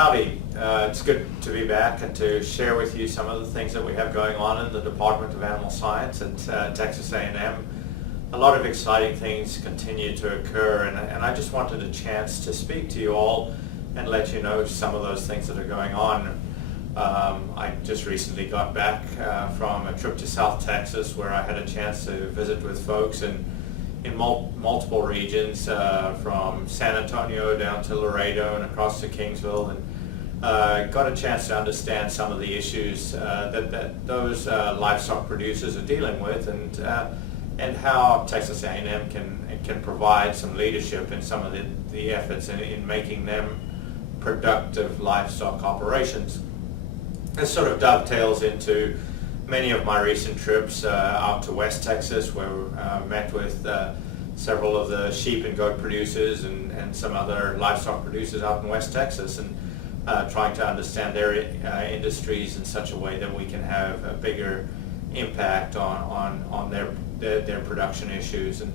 howdy. It's good to be back and to share with you some of the things that we have going on in the Department of Animal Science at Texas A&M. A lot of exciting things continue to occur, and I just wanted a chance to speak to you all and let you know some of those things that are going on. I just recently got back from a trip to South Texas where I had a chance to visit with folks in multiple regions, from San Antonio down to Laredo and across to Kingsville, and got a chance to understand some of the issues that those livestock producers are dealing with, and how Texas A&M can provide some leadership in some of the efforts in making them productive livestock operations. This sort of dovetails into many of my recent trips out to West Texas, where I met with several of the sheep and goat producers and some other livestock producers out in West Texas, and trying to understand their industries in such a way that we can have a bigger impact on their production issues. And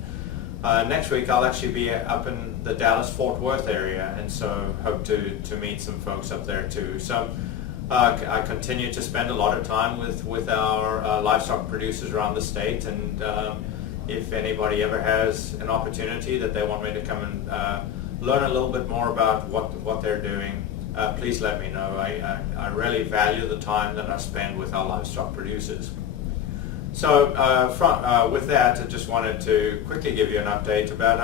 next week I'll actually be up in the Dallas-Fort Worth area, and so hope to meet some folks up there too. So I continue to spend a lot of time with our livestock producers around the state, and if anybody ever has an opportunity that they want me to come and learn a little bit more about what they're doing, please let me know. I really value the time that I spend with our livestock producers. So with that, I just wanted to quickly give you an update about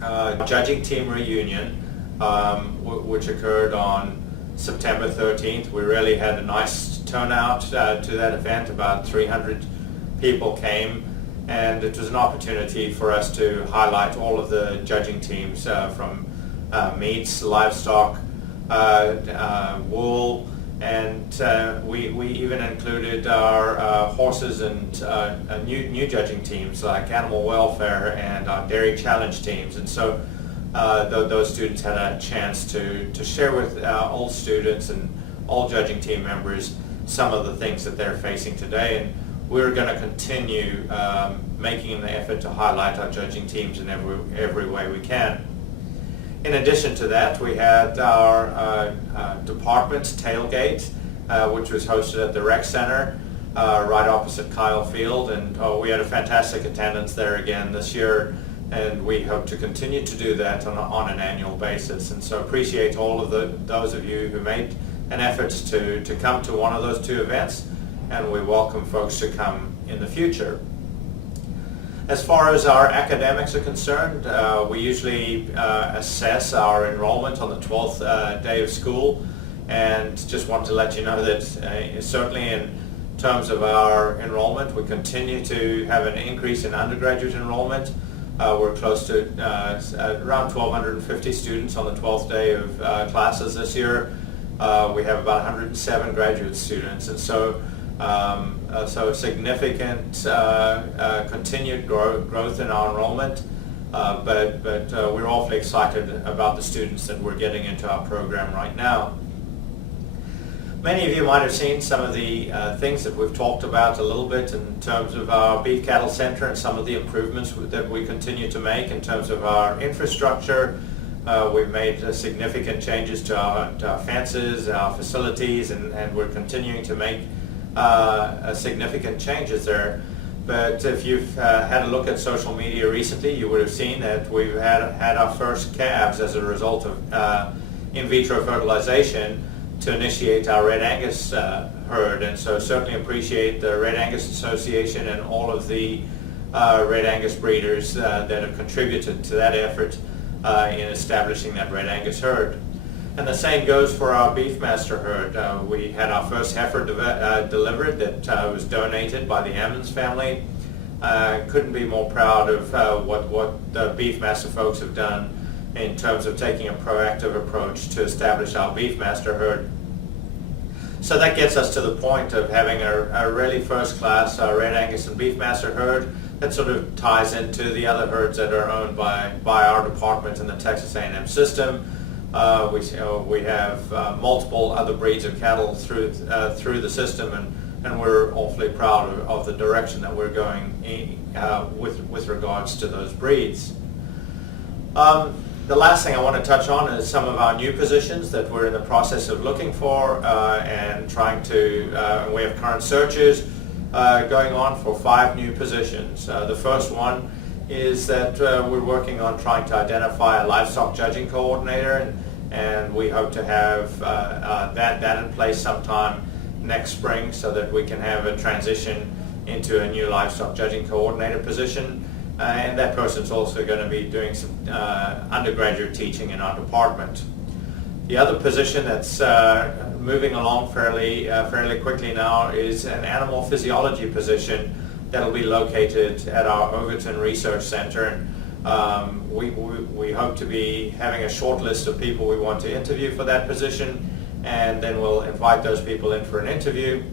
our judging team reunion, which occurred on September 13th. We really had a nice turnout to that event. About 300 people came, and it was an opportunity for us to highlight all of the judging teams from meats, livestock, wool, and we even included our horses and new judging teams like animal welfare and our dairy challenge teams. And so those students had a chance to share with all students and all judging team members some of the things that they're facing today, and we're going to continue making an effort to highlight our judging teams in every way we can. In addition to that, we had our department's tailgate, which was hosted at the Rec Center right opposite Kyle Field, and we had a fantastic attendance there again this year, and we hope to continue to do that on an annual basis. And so appreciate all of those of you who made an effort to come to one of those two events, and we welcome folks to come in the future. As far as our academics are concerned, we usually assess our enrollment on the 12th day of school, and just want to let you know that certainly in terms of our enrollment, we continue to have an increase in undergraduate enrollment. We're close to around 1,250 students on the 12th day of classes this year. We have about 107 graduate students, and so significant continued growth in our enrollment, but we're awfully excited about the students that we're getting into our program right now. Many of you might have seen some of the things that we've talked about a little bit in terms of our beef cattle center and some of the improvements that we continue to make in terms of our infrastructure. We've made significant changes to our fences, our facilities, and we're continuing to make significant changes there. But if you've had a look at social media recently, you would have seen that we've had our first calves as a result of in vitro fertilization to initiate our Red Angus herd, and so certainly appreciate the Red Angus Association and all of the Red Angus breeders that have contributed to that effort in establishing that Red Angus herd. And the same goes for our Beefmaster herd. We had our first heifer delivered that was donated by the Ammons family. Couldn't be more proud of what the Beefmaster folks have done in terms of taking a proactive approach to establish our Beefmaster herd. So that gets us to the point of having a really first-class Red Angus and Beefmaster herd that sort of ties into the other herds that are owned by our department in the Texas A&M system. We have multiple other breeds of cattle through the system, and we're awfully proud of the direction that we're going with regards to those breeds. The last thing I want to touch on is some of our new positions that we're in the process of looking for and trying to, we have current searches going on for 5 new positions. The first one is that we're working on trying to identify a livestock judging coordinator, and we hope to have that in place sometime next spring so that we can have a transition into a new livestock judging coordinator position. And that person's also going to be doing some undergraduate teaching in our department. The other position that's moving along fairly quickly now is an animal physiology position that'll be located at our Overton Research Center. And we hope to be having a short list of people we want to interview for that position, and then we'll invite those people in for an interview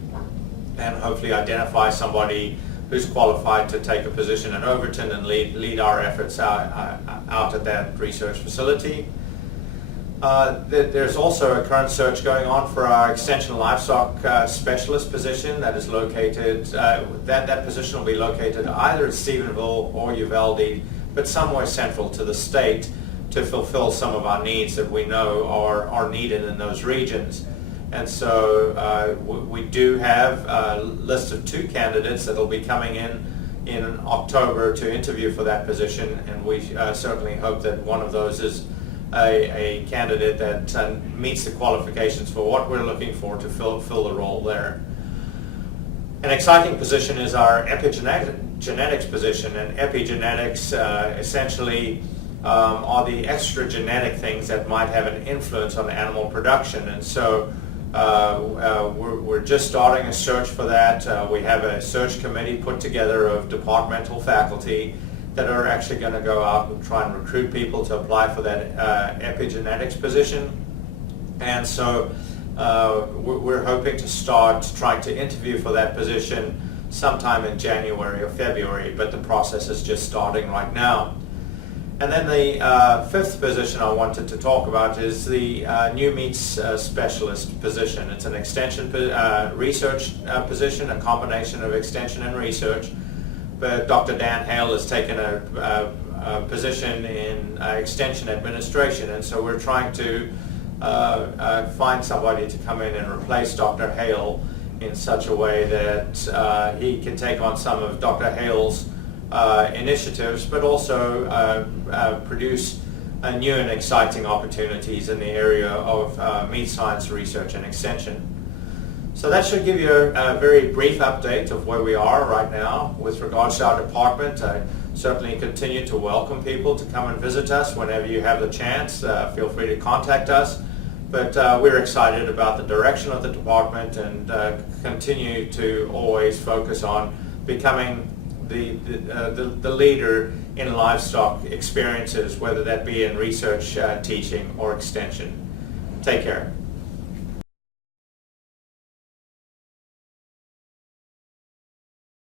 and hopefully identify somebody who's qualified to take a position at Overton and lead our efforts out at that research facility. There's also a current search going on for our extension livestock specialist position that is located, that position will be located either at Stephenville or Uvalde, but somewhere central to the state to fulfill some of our needs that we know are needed in those regions. And so we do have a list of 2 candidates that will be coming in October to interview for that position, and we certainly hope that one of those is a candidate that meets the qualifications for what we're looking for to fill the role there. An exciting position is our epigenetics position, and epigenetics essentially are the extra genetic things that might have an influence on animal production. And so we're just starting a search for that. We have a search committee put together of departmental faculty that are actually going to go out and try and recruit people to apply for that epigenetics position. And so we're hoping to start trying to interview for that position sometime in January or February, but the process is just starting right now. And then the 5th position I wanted to talk about is the new meats specialist position. It's an extension research position, a combination of extension and research. But Dr. Dan Hale has taken a position in extension administration, and so we're trying to find somebody to come in and replace Dr. Hale in such a way that he can take on some of Dr. Hale's initiatives, but also produce new and exciting opportunities in the area of meat science research and extension. So that should give you a very brief update of where we are right now with regards to our department. I certainly continue to welcome people to come and visit us whenever you have the chance. Feel free to contact us. But we're excited about the direction of the department and continue to always focus on becoming the leader in livestock experiences, whether that be in research, teaching, or extension. Take care.